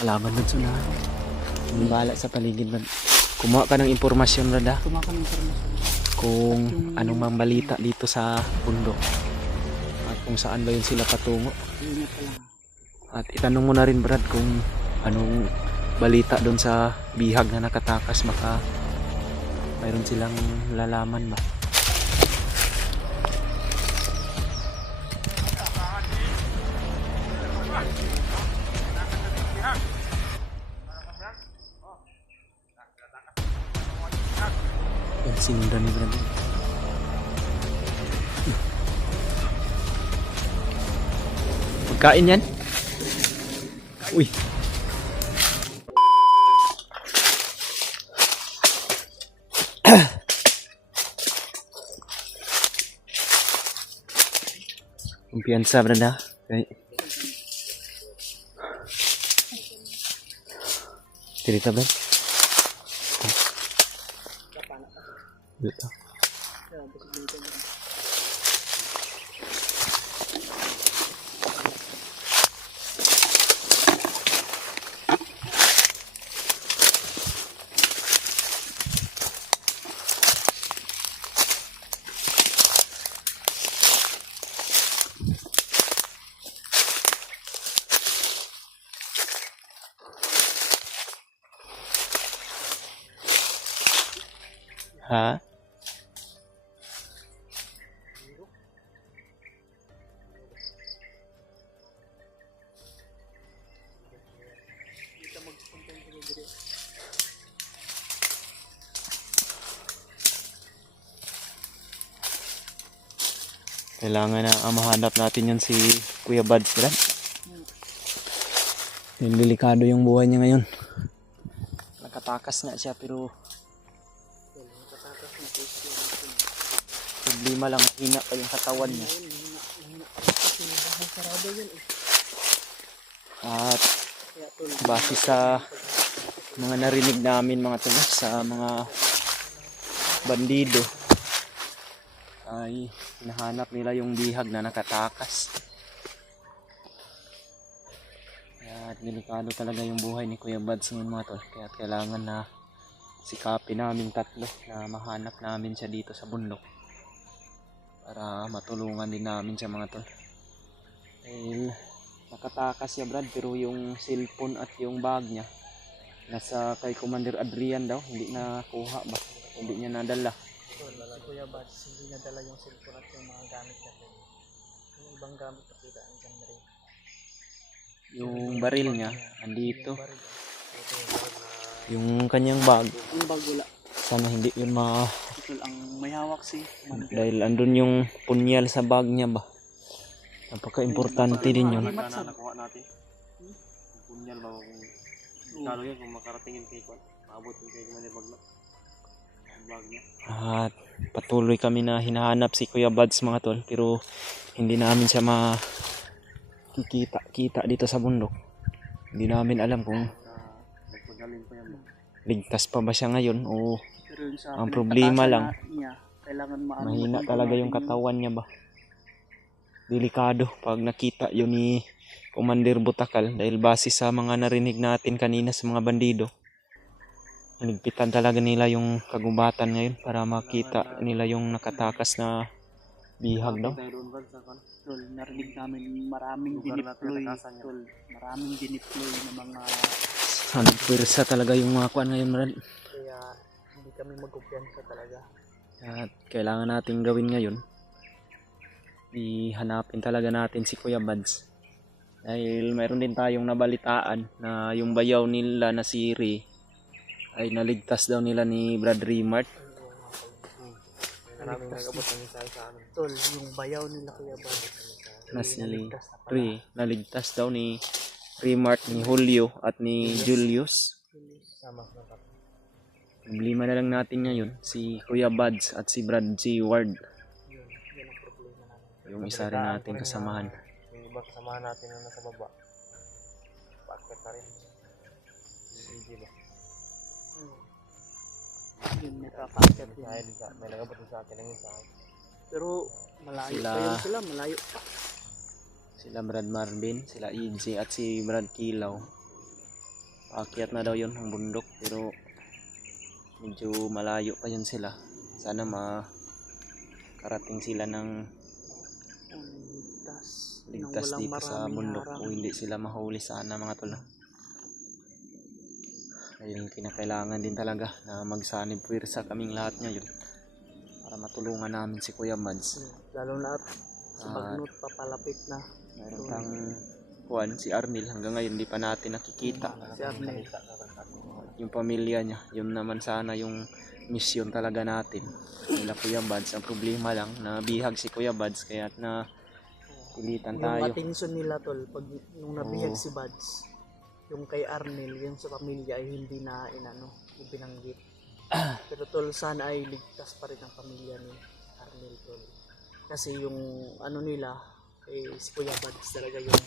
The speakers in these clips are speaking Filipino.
Alaman dun sa unahan. Yung bala sa paligid man. Kumuha ka ng impormasyon Brad ha. Kumuha ka ng informasyon. Kung anong mang balita dito sa bundok. At kung saan ba yun sila patungo. Ingat ka lang. At itanong mo na rin Brad kung anong balita doon sa bihag na nakatakas. Baka mayroon silang lalaman ba. Yan, sinundan ni Brad. Pagkain yan? Uy. Kumpiyansa Brad ha. Okay. Cerita Brad. Dito. Ha? Kailangan na mahanap natin yun si Kuya Buds, Brad. Delikado yung buhay niya ngayon. Nakatakas nga siya pero problema lang, hina pa yung katawan niya. At base sa mga narinig namin mga tula sa mga bandido ay hinahanap nila yung bihag na nakatakas. Kaya delikado talaga yung buhay ni Kuya Buds ngayon mga tol. Kaya kailangan na sikapin namin tatlo na mahanap namin siya dito sa bundok para matulungan din namin siya mga tol. Dahil nakatakas siya Brad pero yung cellphone at yung bag niya nasa kay Commander Adrian daw, hindi nakuha ba? Hindi niya nadala. Si Kuya Buds, hindi nadala yung cellphone at yung mga gamit natin. Yung ibang gamit na kita, andyan na rin. Yung baril niya, andito. Yung kanyang bag, Yung bag wala. sana hindi yun Ito ang may hawak si Commander. dahil andun yung punyal sa bag niya ba. Napaka-importante din yun. Nakuha natin. Yung punyal ba kung kalo yun kung makaratingin kay Kwan. Maabot yung kay Commander Bagno. Ang bag niya. At patuloy kami na hinahanap si Kuya Buds mga tol pero hindi namin siya makikita dito sa bundok. Hindi namin alam kung Nagpagaling pa yan. ligtas pa ba siya ngayon o Pero yung sa ang problema pinagtakasan lang, niya, kailangan mahina talaga yung katawan niya ba. Delikado pag nakita yun ni Commander Butakal dahil base sa mga narinig natin kanina sa mga bandido. Hinigpitan talaga nila yung kagubatan ngayon para makita nila yung nakatakas na bihag daw. Tayo doon ba sa Kwan? Tol, narinig namin maraming Lugar na dineploy. tinatakasan niya. Tol, maraming dineploy na mga Sanang pwersa talaga yung mga kuan ngayon Brad. kaya hindi kami magkumpiyansa talaga. At kailangan nating gawin ngayon, ihanapin talaga natin si Kuya Buds. Dahil mayroon din tayong nabalitaan na yung bayaw nila na si Ray ay naligtas daw nila ni Brad Remart. Maraming nagabot ng isa sa amin. Tol, yung bayaw nila Kuya Buds Na si naligtas na pala. Ray, naligtas daw ni Remart, ni Julio at ni Julius. Sama sa kap. Problema na lang natin ngayon si Kuya Buds at si Brad G. Ward. Yun ang problema namin. Yung isa rin natin kasamahan. Yung iba kasamahan natin na nasa baba. Bakit na rin. Sige ba? Yun, nakapaakyat yun. Dahil may nagabot sa akin ng isa. Pero malayo Sila- pa yun sila, malayo pa. Sila Brad Marvin, sila EJ at si Brad Kilaw. Paakyat na daw yun ang bundok, pero medyo malayo pa yun sila. Sana makarating sila ng ligtas walang dito sa maraming bundok harang. o hindi sila mahuli sana mga tol. Dahil kinakailangan din talaga na magsanib puwersa kaming lahat ngayon para matulungan namin si Kuya Mads. Lalo na at si Ah, Bagnot papalapit na. Mayroon kang kuwan, si Arnil, hanggang ngayon di pa natin nakikita. Si Arnel. Yung pamilya niya, yun naman sana yung mission talaga natin nila Kuya Bads. Ang problema lang na bihag si Kuya Bads kaya na pilitan Yung tayo. attention nila tol, pag nung nabihag Oo. si Buds, yung kay Arnel, yung sa pamilya ay hindi na ibinanggit. Pero tol, sana ay ligtas pa rin ang pamilya ni Arnel tol. Kasi yung nila, si Kuya Buds talaga yung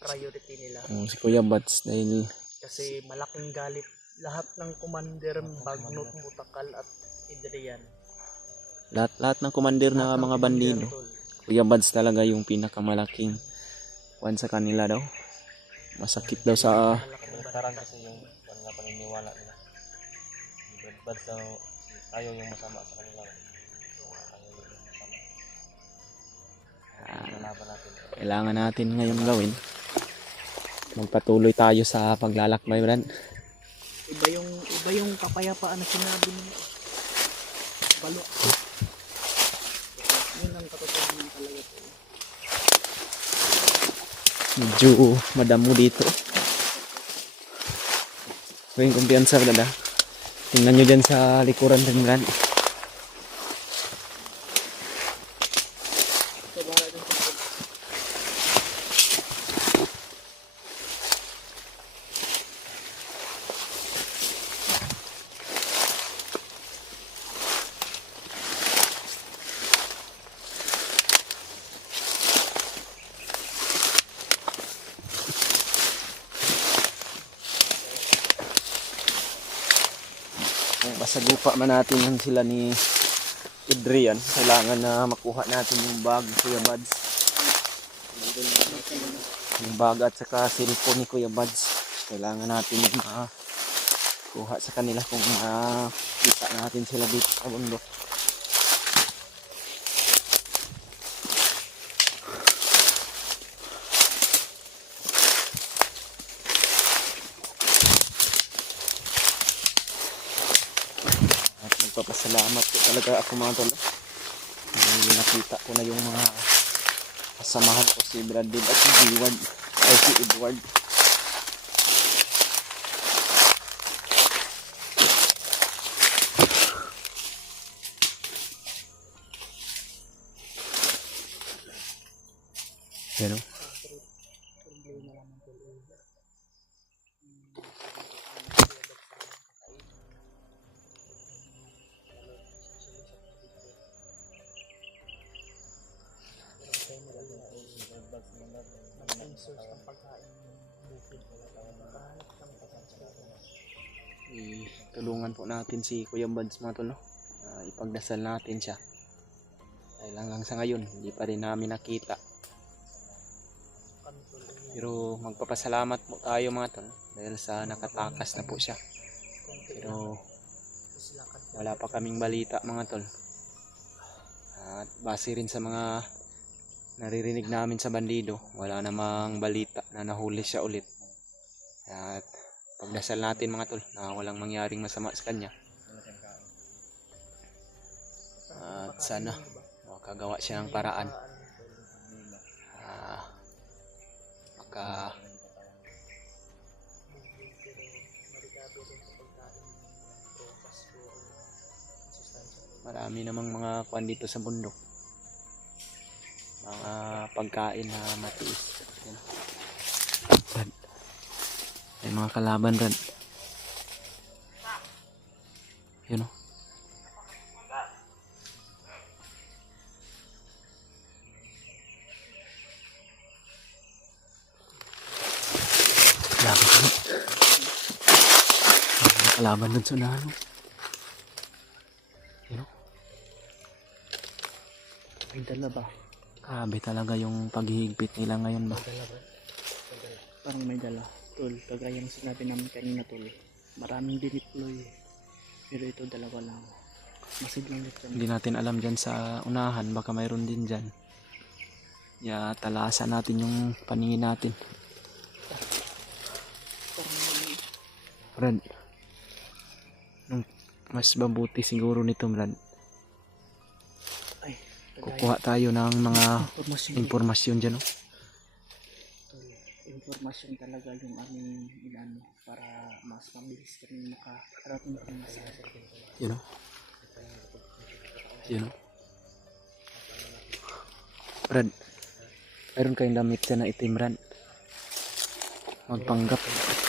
priority nila. Si Kuya Bads dahil Kasi malaking galit lahat ng commander, Bagnot, Mutakal at Adrian. lahat ng commander na Lahat ng mga commander, bandido, tol. Kuya Bads talaga yung pinakamalaking kuwan sa kanila daw. Masakit daw sa Malaking Taran kasi yung mga paniniwala nila. Bad daw, ayaw yung masama sa kanila. Ayaw yung masama. Nalaban natin. kailangan natin ngayon gawin. Magpatuloy tayo sa paglalakbay, Brad. Iba yung kapayapaan na sinabi mo. Balo. Yun ang katotohanan talaga po. Medyo madamo dito. Yung kumpiyansa, Brad, ah. Tingnan nyo dyan sa likuran din, Brad. So, bahala dun sa likod. Kung masagupa man natin yung sila ni Adrian, kailangan na makuha natin yung bag, Kuya Bads. Yung bag at saka cellphone ni Kuya Bads. Kailangan natin makuha sa kanila kung makita natin sila dito sa bundok. At nagpapasalamat po talaga ako mga tol. Dahil nakita ko na yung mga kasamahan ko, si Bradley at si Edward. Ay, si Edward. Pero, Problema naman tol. Malaking source ng pagkain ng bukid. Kahanap ng pagkain. tulungan po natin si Kuya Bads mga tol, no? Ipagdasal natin siya. Dahil hanggang sa ngayon, hindi pa rin namin nakita. Pero magpapasalamat po tayo mga tol dahil sa nakatakas na po siya. Pero wala pa kaming balita mga tol. At base rin sa mga naririnig namin sa bandido, wala namang balita na nahuli siya ulit. At pagdasal natin mga tol na walang mangyaring masama sa kanya. At sana makagawa siya ng paraan. Maka marami namang mga kwan dito sa bundok, mga pagkain na matiis. Yan. Rad. May mga kalaban, Rad. Yun o. Kalaban dun sa unahan. Yun o. May dala ba? Grabe talaga yung paghihigpit nila ngayon ba. Parang may dala. tol, kagaya ng sinabi namin kanina tol, maraming dineploy. Pero ito dalawa lang. Masid lang dito. Hindi natin alam dyan sa unahan, baka mayroon din dyan. Ya, talasan natin yung paningin natin. Brad, nung mas mabuti siguro nito Brad, Ay, kukuha tayo ng mga impormasyon dyan. Oh. Tol, informasyon talaga yung aming inano para mas mabilis kami makarating kami sa Yun o. Yun o. Brad, mayroon kayong damit dyan na itim Brad. Magpanggap.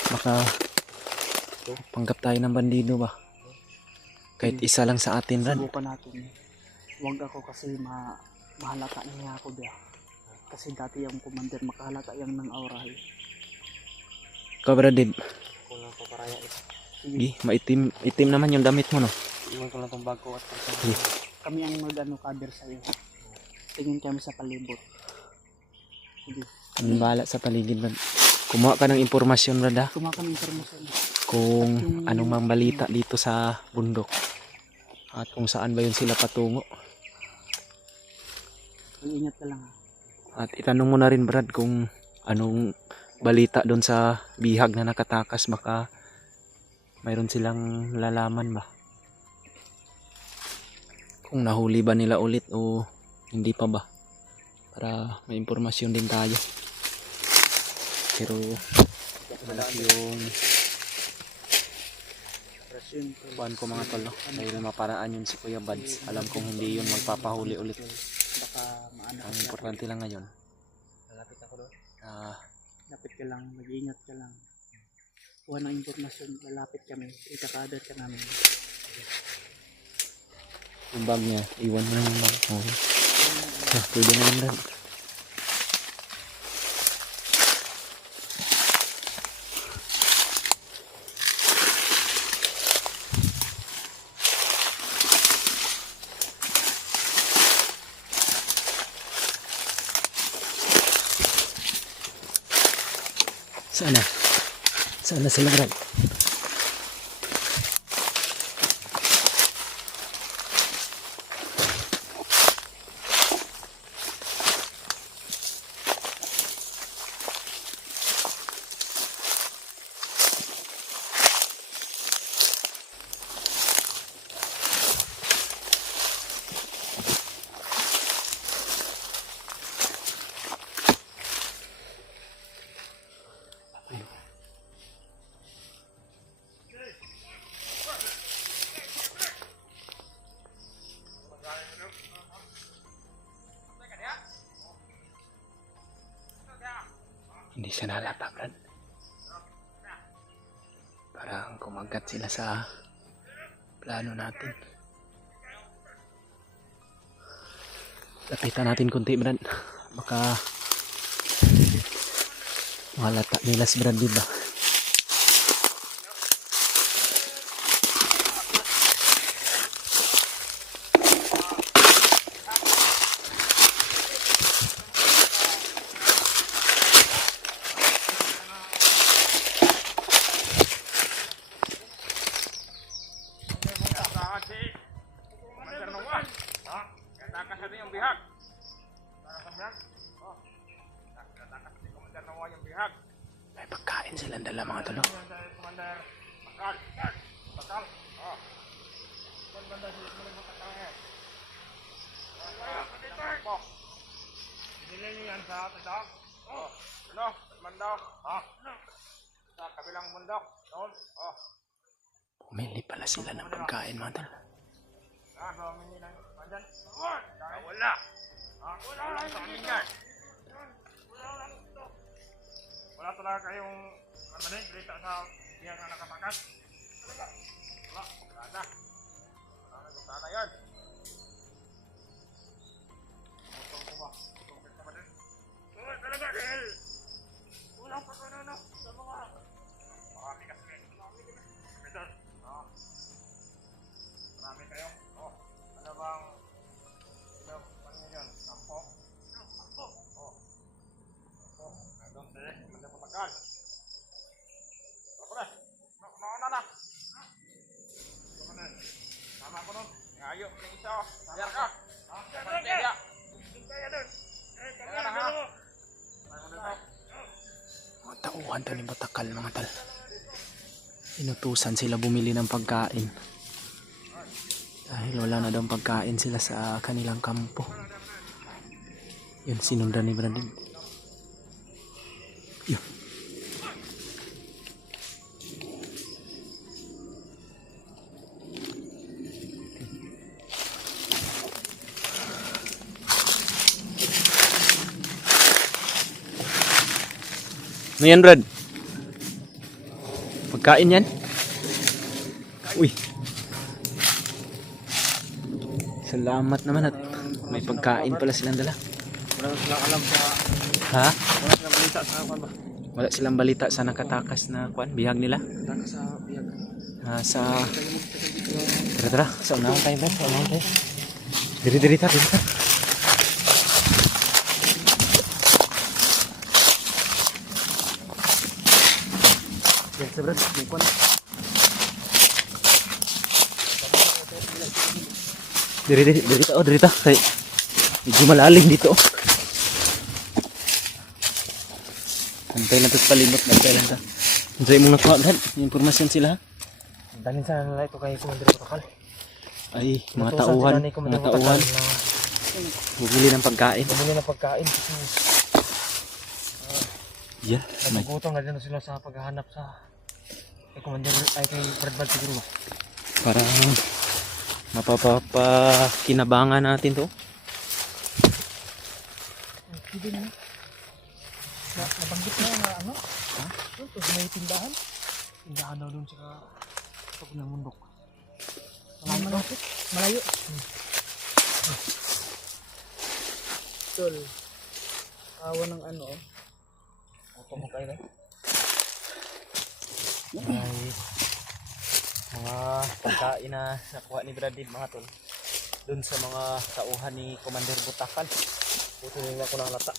Baka panggap tayo ng bandido ba? Kahit isa lang sa atin Brad. Subukan natin. Huwag ako kasi mahalata niya ako ba. Kasi dati yung commander makahalata yang ng aura. Ikaw Brad, Ako lang paparaya eh. sige, maitim, itim naman yung damit mo no. Iwan ko lang tong bag ko at Sige. Kami ang cover sa iyo. Tingin kami sa palibot. Sige. Kami bahala sa paligid Brad. Kumuha ka ng impormasyon Brad ha. Kumakan ng informasyon. Kung anong mang balita dito sa bundok. At kung saan ba yun sila patungo. Ingat ka lang ha. At itanong mo na rin Brad kung anong balita doon sa bihag na nakatakas. Baka mayroon silang lalaman ba. Kung nahuli ba nila ulit o hindi pa ba. Para may impormasyon din tayo. Pero malaki yung buwan ko mga tol no? Dahil maparaan yun si Kuya Bads. Alam kong hindi yun magpapahuli ulit. Baka maano. Ang importante lang ngayon, Lalapit ako doon. Lapit ka lang, mag-iingat ka lang. Kuha ng informasyon, lalapit kami, ikakadat ka namin. yung bag niya, iwan mo na yung bag. Okay. Pwede na yun Brad. Sana. Sana sila Brad. Hindi siya nalata Brad. Parang kumagat sila sa plano natin. Lapitan natin konti Brad. Baka malata nila si Brad diba? May pagkain silang dala mga tolo. Sa kabilang bundok. Doon. Pumili pala sila ng pagkain mga tolo. Wala. Wala lang sa amin yan. Wala talaga kayong balita sa bihag na nakatakas. Wala. Wala na. Wala na gusto na yan. Utong ko ba? Utong ka ba din? Wala talaga dahil. Wala pa ka na sa mga. Marami kasi kayo. Marami kami. Betul. Marami kayo. Ano bang ano yun? Sampo? Sampo? Nandun din. Manda patakan. isa oh. Biar ka. Kaya doon. Kaya na ha. Mga tauhan to ni Batakal mga tal. Inutusan sila bumili ng pagkain. Dahil wala na daw pagkain sila sa kanilang kampo. Yun, sinundan ni Brandon. Yun. Ano yan, Brad? Pagkain yan? Uy. Salamat naman at may pagkain pala silang dala. Wala silang alam sa... Ha? Wala silang balita sa kwan ba? Wala silang balita sa nakatakas na kwan, bihag nila. Takas sa biyag. Sa... Tara tara, sa unahan tayo, Brad. Sa unahan tayo. Diri ta, diri ta. Yan sa Brad, may kwan. Diri ta, oh, diri ta. Kay medyo malalim dito. Antay lang ito sa palimot, antay lang ta. Antay mong nakuha, Brad. May impormasyon sila, ha? Dalhin sa nila ito kay Commander Batakal. Ay, mga tauhan, mga tauhan. Bumili ng pagkain. Bumili ng pagkain. Yeah, may Nagugutom na din sila sa paghahanap sa kay Commander ay kay Brad siguro ba? para mapapakinabangan natin to. Hindi na. Nabanggit na nga ano? Ha? Ito, may tindahan. Tindahan daw doon sa pag ng mundok. Malayo. Malayo. Tol. Awa ng ano oh. Opo mo kayo ba? Ay, mga pagkain na nakuha ni Brad mga tol. Doon sa mga tauhan ni Commander Batakal. Buto nila ako ng lata.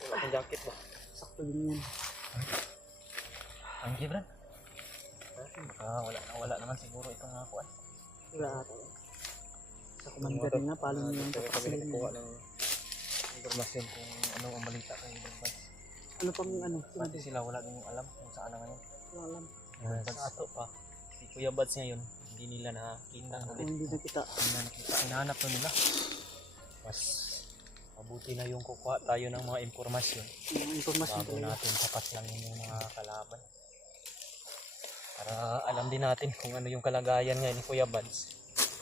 Wala akong jacket ba? Sakto din yan. Ang Brad? Wala naman siguro itong nakuha. Wala ata. Sa commander nga, palo niya yung kapasirin Kuha niya. ng informasyon kung anong ang balita kay Brad. Ano pang ano? Pati sila wala din alam kung saan na ngayon. Wala alam. Sa ato pa. Si Kuya Bads ngayon, hindi nila nakita Kung ulit. hindi nakita. Hindi na nakita. Hinahanap na nila. Mas mabuti na yung kukuha tayo ng mga informasyon Yung informasyon bago talaga. natin sapat lang yung mga kalaban. Para alam din natin kung ano yung kalagayan ngayon ni Kuya Bads.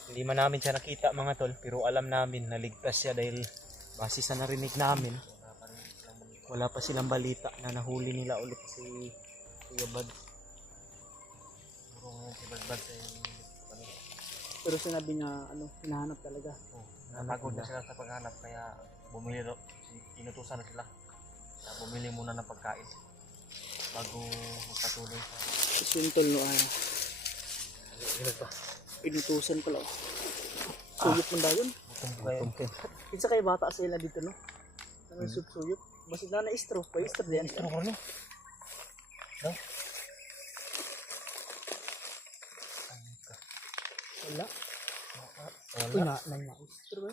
Hindi man namin siya nakita mga tol, pero alam namin na ligtas siya dahil base sa narinig namin, wala pa silang balita na nahuli nila ulit si Kuya Bads. Puro si Bads ay Pero sinabi niya, ano, hinahanap talaga. napagod na sila sa paghanap kaya bumili inutusan na sila na bumili muna ng pagkain bago magpatuloy sa Sintol no, pinutusan pala. Suyot man daw yun. gutom kayo. Kinsa kay bata sila dito no? Nang suyot. Basta na istro, pa istro diyan. Istro ko no? Wala. Wala. Na istro ba?